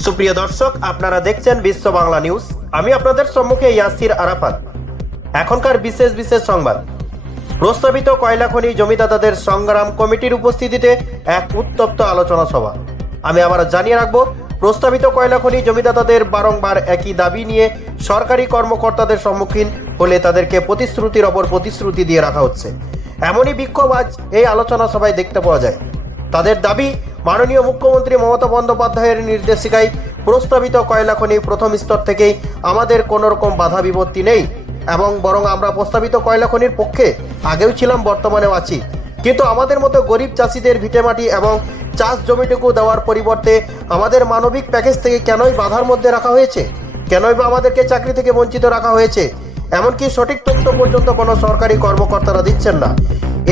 সুপ্রিয় দর্শক, আপনারা দেখছেন বিশ্ব বাংলা নিউজ। আমি আপনাদের সম্মুখে ইয়াসির আরাফাত। এখনকার বিশেষ বিশেষ সংবাদ। প্রস্তাবিত কয়লা খনি জমিদাতাদের সংগ্রাম কমিটির উপস্থিতিতে এক উত্তপ্ত আলোচনা সভা। আমি আবার জানিয়ে রাখব, প্রস্তাবিত কয়লা খনি জমিদাতাদের বারংবার একই দাবি নিয়ে সরকারি কর্মকর্তাদের সম্মুখীন হলে তাদেরকে প্রতিশ্রুতির ওপর প্রতিশ্রুতি দিয়ে রাখা হচ্ছে। এমনই বিক্ষোভ আজ এই আলোচনা সভায় দেখতে পাওয়া যায়। তাদের দাবি মাননীয় মুখ্যমন্ত্রী মমতা বন্দ্যোপাধ্যায়ের নির্দেশিকায় প্রস্তাবিত কয়লা খনি প্রথম স্তর থেকেই আমাদের কোনো রকম বাধা বিপত্তি নেই, এবং বরং আমরা প্রস্তাবিত কয়লা খনির পক্ষে আগেও ছিলাম, বর্তমানেও আছি। কিন্তু আমাদের মতো গরিব চাষিদের ভিটেমাটি এবং চাষ জমিটুকু দেওয়ার পরিবর্তে আমাদের মানবিক প্যাকেজ থেকে কেনই বাধার মধ্যে রাখা হয়েছে? কেনই বা আমাদেরকে চাকরি থেকে বঞ্চিত রাখা হয়েছে? এমনকি সঠিক তথ্য পর্যন্ত কোনো সরকারি কর্মকর্তারা দিচ্ছেন না।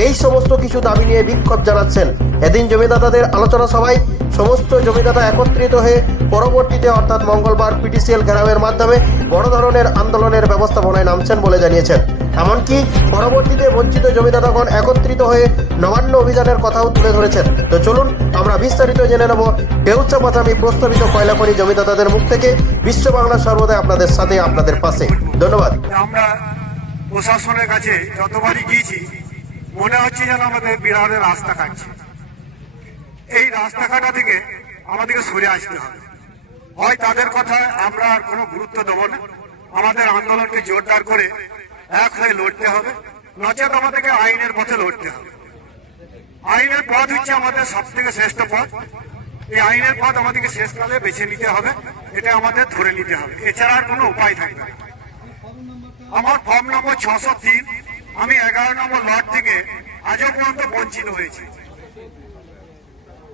এই সমস্ত কিছু দাবি নিয়ে বিক্ষোভ জানাচ্ছেন। এদিন জমিদাতাদের আলোচনা সভায় সমস্ত জমিদাতা একত্রিত হয়ে পরবর্তীতে অর্থাৎ মঙ্গলবার পিটিসিএল ঘেরাওয়ের মাধ্যমে বড় ধরনের আন্দোলনের ব্যবস্থাপনায় নামছেন বলে জানিয়েছেন। এমনকি পরবর্তীতে বঞ্চিত জমিদাতাগণ একত্রিত হয়ে নবান্ন অভিযানের কথাও তুলে ধরেছেন। তো চলুন, আমরা বিস্তারিত জেনে নেব ডেউচা পাচামি প্রস্তাবিত কয়লাখনি জমিদাতাদের মুখ থেকে। বিশ্ব বাংলা সর্বদাই আপনাদের সাথে, আপনাদের পাশে। ধন্যবাদ। আমরা প্রশাসনের কাছে যতবারই গিয়েছি মনে হচ্ছে যেন আমাদের বিরাটের রাস্তা কাটছে। এই রাস্তা কাটা থেকে আমাদেরকে সরে আসতে হবে। হয় তাদের কথা আমরা আর কোনো গুরুত্ব দেবো না। আমাদের আন্দোলনকে জোরদার করে এক হয়ে লড়তে হবে। নচেত আমাদেরকে আইনের পথে লড়তে হবে। আইনের পথ হচ্ছে আমাদের সব থেকে শ্রেষ্ঠ পথ। এই আইনের পথ আমাদেরকে শেষকালে বেছে নিতে হবে। এটা আমাদের ধরে নিতে হবে। এছাড়া আর কোনো উপায় থাকবে আমার ফর্ম নম্বর ছশো তিন আমি এগারো নম্বর লট থেকে আজও পর্যন্ত বঞ্চিত হয়েছি।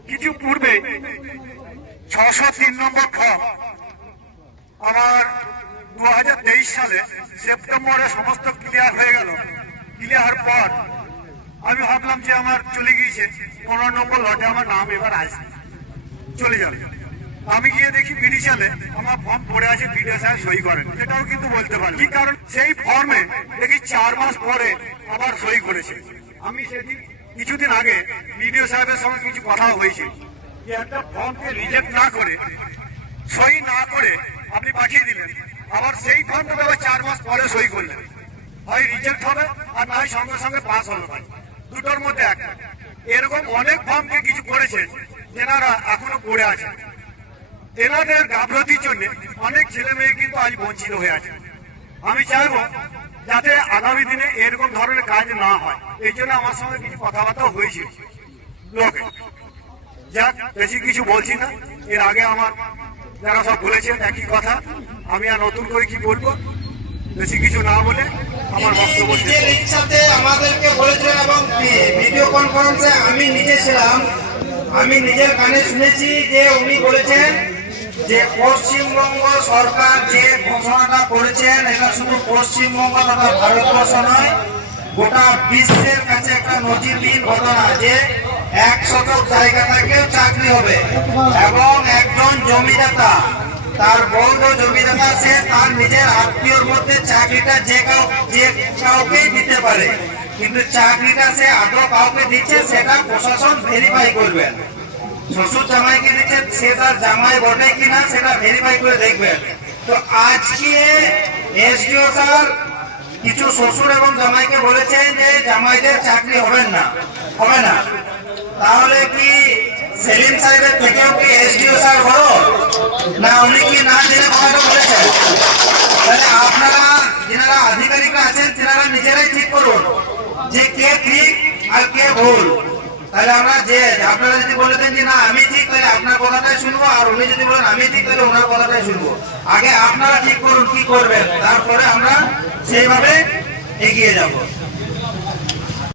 কিছু পূর্বে ছশো তিন নম্বর ফর্ম আমার দু হাজার তেইশ সালে সেপ্টেম্বরে সমস্ত ক্লিয়ার হয়ে গেল। ক্লিয়ার পর আমি ভাবলাম যে আমার চলে গিয়েছে। পনেরো নম্বর লটে আমার নাম এবার আসবে। চলে যাবে। আমি গিয়ে দেখি বিডিশালে আমার ফর্ম পড়ে আছে সাহেব সই করেন। সেটাও কিন্তু বলতে পারি কি কারণ? সেই ফর্মে দেখি চার মাস পরে আবার সই করেছে। আমি সেদিন কিছুদিন আগে বিডিও সাহেবের সঙ্গে কিছু কথা হয়েছে যে একটা ফর্মকে রিজেক্ট না করে, সই না করে আপনি পাঠিয়ে দিলেন। আবার সেই ফর্মটা আবার চার মাস পরে সই করলেন। হয় রিজেক্ট হবে আর না হয় সঙ্গে সঙ্গে পাস হবে দুটোর মধ্যে একটা এরকম অনেক ফর্মকে কিছু করেছে, যেনারা এখনও পড়ে আছে এনাদের গাফলতির জন্য অনেক ছেলে মেয়ে কিন্তু আজ বঞ্চিত হয়ে আছে। আমি চাইব যাতে আগামী দিনে এরকম ধরনের কাজ না হয়। এই জন্য আমার সঙ্গে কিছু কথাবার্তা হয়েছে। লোকে যাক বেশি কিছু বলছি না। এর আগে আমার যারা সব বলেছেন একই কথা। আমি আর নতুন করে কি বলব? বেশি কিছু না বলে আমার বক্তব্য নিজের ইচ্ছাতে আমাদেরকে বলেছিলেন এবং ভিডিও কনফারেন্সে আমি নিজে ছিলাম। আমি নিজের কানে শুনেছি যে উনি বলেছেন যে পশ্চিমবঙ্গ সরকার যে ঘোষণাটা করেছেন, এটা শুধু পশ্চিমবঙ্গ তথা ভারতবর্ষ নয়, গোটা বিশ্বের কাছে একটা নজিরবিহীন ঘটনা যে এক শতক জায়গা থেকেও চাকরি হবে। এবং একজন জমিদাতা, তার বৌদ্ধ জমিদাতা, সে তার নিজের আত্মীয়র মধ্যে চাকরিটা যে কাউ, যে কাউকেই দিতে পারে। কিন্তু চাকরিটা সে আদৌ কাউকে দিচ্ছে, সেটা প্রশাসন ভেরিফাই করবেন শ্বশুর জামাইকে দিচ্ছে সে তার জামাই বটে কিনা সেটা ভেরিফাই করে দেখবেন তো আজকে এসডিও স্যার কিছু শ্বশুর এবং জামাইকে বলেছেন যে জামাইদের চাকরি হবেন না, হবে না। তাহলে কি সেলিম সাহেবের থেকেও কি এসডিও স্যার বড়? না, উনি কি না জেনে কথাটা বলেছেন? তাহলে আপনারা যারা আধিকারিকরা আছেন, তেনারা নিজেরাই ঠিক করুন যে কে ঠিক আর কে ভুল। তাহলে আমরা যে, আপনারা যদি বলে দেন যে, না, আমি ঠিক, তাহলে আপনার কথাটাই শুনব, আর উনি যদি বলেন, আমি ঠিক, তাহলে ওনার কথাটাই শুনব। আগে আপনারা ঠিক করুন, কি করবেন, তারপরে আমরা সেইভাবে এগিয়ে যাব।